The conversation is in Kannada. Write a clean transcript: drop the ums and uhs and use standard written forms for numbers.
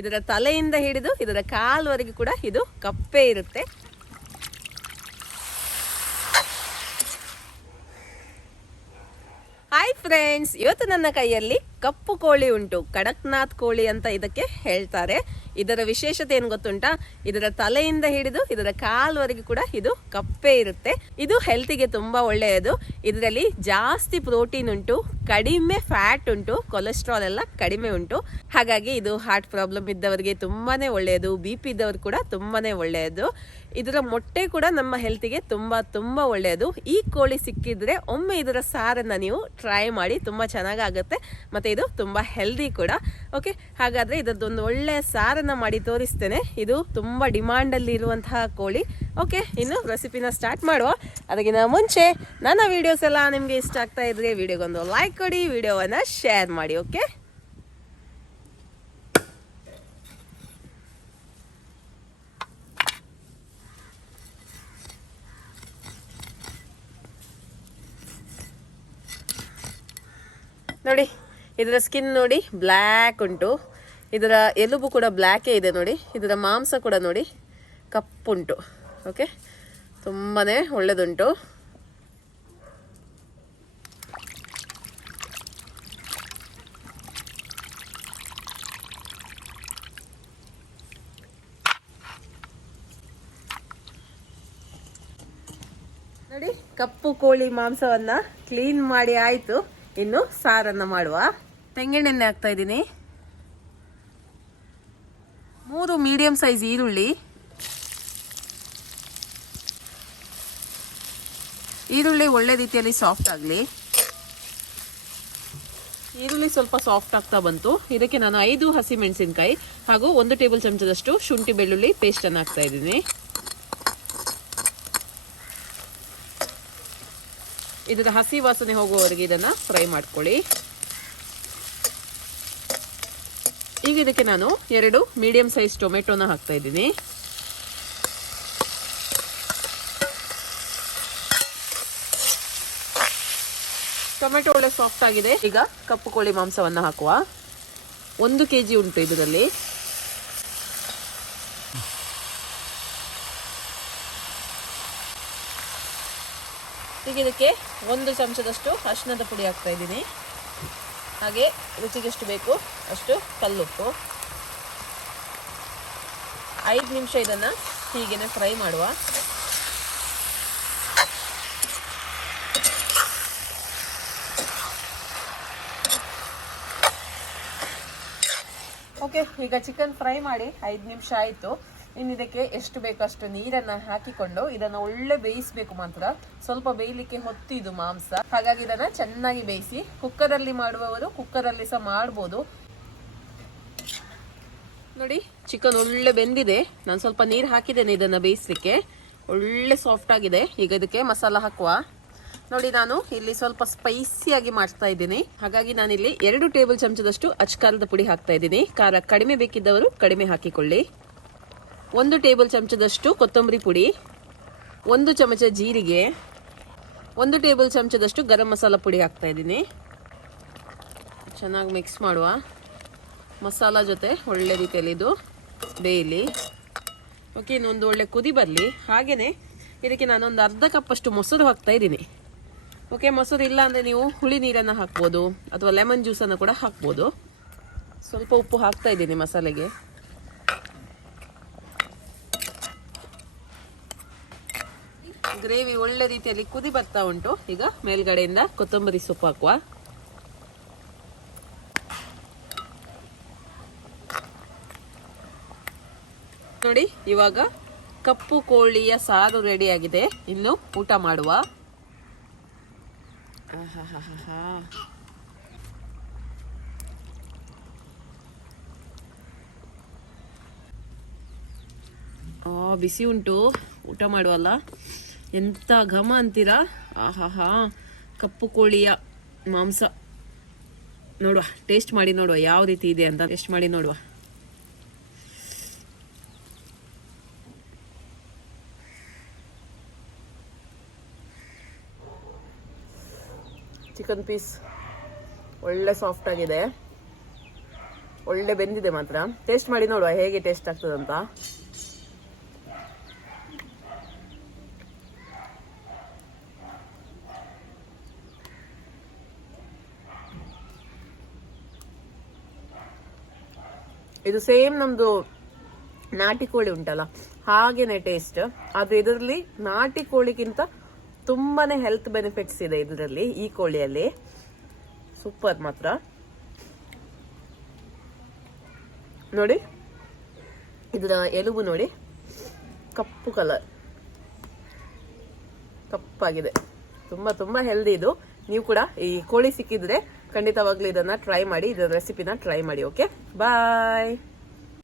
ಇದರ ತಲೆಯಿಂದ ಹಿಡಿದು ಇದರ ಕಾಲ್ವರೆಗೂ ಕೂಡ ಇದು ಕಪ್ಪೆ ಇರುತ್ತೆ. ಹಾಯ್ ಫ್ರೆಂಡ್ಸ್, ಇವತ್ತು ನನ್ನ ಕೈಯಲ್ಲಿ ಕಪ್ಪು ಕೋಳಿ ಉಂಟು. ಕಡಕ್ನಾಥ್ ಕೋಳಿ ಅಂತ ಇದಕ್ಕೆ ಹೇಳ್ತಾರೆ. ಇದರ ವಿಶೇಷತೆ ಏನು ಗೊತ್ತುಂಟಾ? ಇದರ ತಲೆಯಿಂದ ಹಿಡಿದು ಇದರ ಕಾಲ್ವರೆಗೂ ಕೂಡ ಇದು ಕಪ್ಪೆ ಇರುತ್ತೆ. ಇದು ಹೆಲ್ತಿಗೆ ತುಂಬಾ ಒಳ್ಳೆಯದು. ಇದರಲ್ಲಿ ಜಾಸ್ತಿ ಪ್ರೋಟೀನ್ ಉಂಟು, ಕಡಿಮೆ ಫ್ಯಾಟ್ ಉಂಟು, ಕೊಲೆಸ್ಟ್ರಾಲ್ ಎಲ್ಲ ಕಡಿಮೆ ಉಂಟು. ಹಾಗಾಗಿ ಇದು ಹಾರ್ಟ್ ಪ್ರಾಬ್ಲಮ್ ಇದ್ದವರಿಗೆ ತುಂಬಾನೇ ಒಳ್ಳೆಯದು, BP ಇದ್ದವರು ಕೂಡ ತುಂಬಾನೇ ಒಳ್ಳೆಯದು. ಇದರ ಮೊಟ್ಟೆ ಕೂಡ ನಮ್ಮ ಹೆಲ್ತಿಗೆ ತುಂಬಾ ಒಳ್ಳೆಯದು. ಈ ಕೋಳಿ ಸಿಕ್ಕಿದ್ರೆ ಒಮ್ಮೆ ಇದರ ಸಾರನ್ನ ನೀವು ಟ್ರೈ ಮಾಡಿ, ತುಂಬಾ ಚೆನ್ನಾಗಾಗುತ್ತೆ. ಮತ್ತೆ ಇದು ತುಂಬಾ ಹೆಲ್ದಿ ಕೂಡ. ಓಕೆ, ಹಾಗಾದ್ರೆ ಇದರದೊಂದು ಒಳ್ಳೆಯ ಸಾರನ್ನ ಮಾಡಿ ತೋರಿಸ್ತೇನೆ. ಇದು ತುಂಬಾ ಡಿಮಾಂಡ್ ಅಲ್ಲಿ ಇರುವಂತಹ ಕೋಳಿ. ಓಕೆ, ಇನ್ನು ರೆಸಿಪಿನ ಸ್ಟಾರ್ಟ್ ಮಾಡುವ. ಅದಕ್ಕಿಂತ ಮುಂಚೆ ನನ್ನ ವಿಡಿಯೋಸ್ ಎಲ್ಲ ನಿಮ್ಗೆ ಇಷ್ಟ ಆಗ್ತಾ ಇದ್ರೆ ವಿಡಿಯೋಗೊಂದು ಲೈಕ್ ಕೊಡಿ, ವಿಡಿಯೋವನ್ನ ಶೇರ್ ಮಾಡಿ. ಓಕೆ, ನೋಡಿ ಇದರ ಸ್ಕಿನ್ ನೋಡಿ ಬ್ಲ್ಯಾಕ್ ಉಂಟು. ಇದರ ಎಲುಬು ಕೂಡ ಬ್ಲ್ಯಾಕೇ ಇದೆ ನೋಡಿ. ಇದರ ಮಾಂಸ ಕೂಡ ನೋಡಿ ಕಪ್ಪುಂಟು. ಓಕೆ, ತುಂಬಾನೇ ಒಳ್ಳೆದುಂಟು. ನೋಡಿ, ಕಪ್ಪು ಕೋಳಿ ಮಾಂಸವನ್ನ ಕ್ಲೀನ್ ಮಾಡಿ ಆಯ್ತು. ಇನ್ನು ಸಾರನ್ನ ಮಾಡುವ. ತೆಂಗಿನೆಣ್ಣೆ ಹಾಕ್ತಾ ಇದ್ದೀನಿ. 3 ಮೀಡಿಯಂ ಸೈಜ್ ಈರುಳ್ಳಿ. ಈರುಳ್ಳಿ ಒಳ್ಳೆ ರೀತಿಯಲ್ಲಿ ಸಾಫ್ಟ್ ಆಗಲಿ. ಈರುಳ್ಳಿ ಸ್ವಲ್ಪ ಸಾಫ್ಟ್ ಆಗ್ತಾ ಬಂತು. ಇದಕ್ಕೆ ನಾನು 5 ಹಸಿಮೆಣಸಿನಕಾಯಿ ಹಾಗೂ 1 ಟೇಬಲ್ ಚಮಚದಷ್ಟು ಶುಂಠಿ ಬೆಳ್ಳುಳ್ಳಿ ಪೇಸ್ಟ್ ಅನ್ನು ಹಾಕ್ತಾ ಇದ್ದೀನಿ. ಇದರ ಹಸಿ ವಾಸನೆ ಹೋಗುವವರೆಗೆ ಇದನ್ನ ಫ್ರೈ ಮಾಡ್ಕೊಳ್ಳಿ. ಈಗ ಇದಕ್ಕೆ ನಾನು 2 ಮೀಡಿಯಂ ಸೈಜ್ ಟೊಮೆಟೊನ ಹಾಕ್ತಾ ಇದ್ದೀನಿ. ಟೊಮೆಟೊ ಒಳ್ಳೆ ಸಾಫ್ಟ್ ಆಗಿದೆ. ಈಗ ಕಪ್ಪು ಕೋಳಿ ಮಾಂಸವನ್ನ ಹಾಕುವ. 1 kg ಉಂಟು ಇದರಲ್ಲಿ. ಈಗ ಇದಕ್ಕೆ 1 ಚಮಚದಷ್ಟು ಅರಿಶಿಣದ ಪುಡಿ ಹಾಕ್ತಾ ಇದ್ದೀನಿ. ಹಾಗೆ ರುಚಿಗೆ ಎಷ್ಟು ಬೇಕು ಅಷ್ಟು ಕಲ್ಲುಪ್ಪು. 5 ನಿಮಿಷ ಇದನ್ನ ಹೀಗೇನೆ ಫ್ರೈ ಮಾಡುವ. ಓಕೆ, ಈಗ ಚಿಕನ್ ಫ್ರೈ ಮಾಡಿ 5 ನಿಮಿಷ ಆಯ್ತು. ಇನ್ನು ಇದಕ್ಕೆ ಎಷ್ಟು ಬೇಕಷ್ಟು ನೀರನ್ನ ಹಾಕಿಕೊಂಡು ಇದನ್ನ ಒಳ್ಳೆ ಬೇಯಿಸಬೇಕು. ಮಾತ್ರ ಸ್ವಲ್ಪ ಬೇಯಲಿಕ್ಕೆ ಹೊತ್ತು ಇದು ಮಾಂಸ. ಹಾಗಾಗಿ ಇದನ್ನ ಚೆನ್ನಾಗಿ ಬೇಯಿಸಿ. ಕುಕ್ಕರ್ ಅಲ್ಲಿ ಮಾಡುವವರು ಕುಕ್ಕರ್ ಅಲ್ಲಿ ಸಹ ಮಾಡ್ಬೋದು. ನೋಡಿ, ಚಿಕನ್ ಒಳ್ಳೆ ಬೆಂದಿದೆ. ನಾನು ಸ್ವಲ್ಪ ನೀರು ಹಾಕಿದ್ದೇನೆ ಇದನ್ನ ಬೇಯಿಸ್ಲಿಕ್ಕೆ. ಒಳ್ಳೆ ಸಾಫ್ಟ್ ಆಗಿದೆ. ಈಗ ಇದಕ್ಕೆ ಮಸಾಲ ಹಾಕುವ. ನೋಡಿ, ನಾನು ಇಲ್ಲಿ ಸ್ವಲ್ಪ ಸ್ಪೈಸಿಯಾಗಿ ಮಾಡ್ತಾ ಇದ್ದೀನಿ. ಹಾಗಾಗಿ ನಾನಿಲ್ಲಿ 2 ಟೇಬಲ್ ಚಮಚದಷ್ಟು ಅಚ್ಕಾರದ ಪುಡಿ ಹಾಕ್ತಾ ಇದ್ದೀನಿ. ಖಾರ ಕಡಿಮೆ ಬೇಕಿದ್ದವರು ಕಡಿಮೆ ಹಾಕಿಕೊಳ್ಳಿ. 1 ಟೇಬಲ್ ಚಮಚದಷ್ಟು ಕೊತ್ತಂಬರಿ ಪುಡಿ, 1 ಚಮಚ ಜೀರಿಗೆ, 1 ಟೇಬಲ್ ಚಮಚದಷ್ಟು ಗರಂ ಮಸಾಲ ಪುಡಿ ಹಾಕ್ತಾ ಇದ್ದೀನಿ. ಚೆನ್ನಾಗಿ ಮಿಕ್ಸ್ ಮಾಡುವ. ಮಸಾಲ ಜೊತೆ ಒಳ್ಳೆ ರೀತಿಯಲ್ಲಿ ಇದು ಬೇಯಲಿ. ಓಕೆ, ಇನ್ನೊಂದು ಒಳ್ಳೆ ಕುದಿ ಬರಲಿ. ಹಾಗೆಯೇ ಇದಕ್ಕೆ ನಾನೊಂದು ಅರ್ಧ ಕಪ್ಪಷ್ಟು ಮೊಸರು ಹಾಕ್ತಾ ಇದ್ದೀನಿ. ಓಕೆ, ಮೊಸರು ಇಲ್ಲ ಅಂದರೆ ನೀವು ಹುಳಿ ನೀರನ್ನು ಹಾಕ್ಬೋದು ಅಥವಾ ಲೆಮನ್ ಜ್ಯೂಸನ್ನು ಕೂಡ ಹಾಕ್ಬೋದು. ಸ್ವಲ್ಪ ಉಪ್ಪು ಹಾಕ್ತಾ ಇದ್ದೀನಿ ಮಸಾಲೆಗೆ. ಗ್ರೇವಿ ಒಳ್ಳೆ ರೀತಿಯಲ್ಲಿ ಕುದಿ ಬರ್ತಾ ಉಂಟು. ಈಗ ಮೇಲ್ಗಡೆಯಿಂದ ಕೊತ್ತಂಬರಿ ಸೊಪ್ಪು ಹಾಕುವ. ನೋಡಿ, ಇವಾಗ ಕಪ್ಪು ಕೋಳಿಯ ಸಾರು ರೆಡಿ ಆಗಿದೆ. ಇನ್ನು ಊಟ ಮಾಡುವ. ಬಿಸಿ ಉಂಟು. ಊಟ ಮಾಡುವಲ್ಲ, ಎಂತ ಘಮ ಅಂತೀರಾ. ಆಹಾಹಾ, ಕಪ್ಪು ಕೋಳಿಯ ಮಾಂಸ ನೋಡುವ. ಟೇಸ್ಟ್ ಮಾಡಿ ನೋಡುವ ಯಾವ ರೀತಿ ಇದೆ ಅಂತ. ಟೇಸ್ಟ್ ಮಾಡಿ ನೋಡುವ. ಚಿಕನ್ ಪೀಸ್ ಒಳ್ಳೆ ಸಾಫ್ಟ್ ಆಗಿದೆ. ಒಳ್ಳೆ ಬೆಂದಿದೆ ಮಾತ್ರ. ಟೇಸ್ಟ್ ಮಾಡಿ ನೋಡುವ ಹೇಗೆ ಟೇಸ್ಟ್ ಆಗ್ತದಂತ. ಇದು ಸೇಮ್ ನಮ್ದು ನಾಟಿ ಕೋಳಿ ಉಂಟಲ್ಲ ಹಾಗೇನೆ ಟೇಸ್ಟ್. ಆದ್ರೆ ಇದರಲ್ಲಿ ನಾಟಿ ಕೋಳಿಗಿಂತ ತುಂಬಾನೇ ಹೆಲ್ತ್ ಬೆನಿಫಿಟ್ಸ್ ಇದೆ ಇದರಲ್ಲಿ, ಈ ಕೋಳಿಯಲ್ಲಿ. ಸೂಪರ್ ಮಾತ್ರ. ನೋಡಿ ಇದರ ಎಲುಬು ನೋಡಿ, ಕಪ್ಪು ಕಲರ್, ಕಪ್ಪಾಗಿದೆ. ತುಂಬಾ ತುಂಬಾ ಹೆಲ್ದಿ ಇದು. ನೀವು ಕೂಡ ಈ ಕೋಳಿ ಸಿಕ್ಕಿದ್ರೆ ಖಂಡಿತವಾಗ್ಲೂ ಇದನ್ನ ಟ್ರೈ ಮಾಡಿ, ಇದರ ರೆಸಿಪಿನ ಟ್ರೈ ಮಾಡಿ. ಓಕೆ, ಬಾಯ್.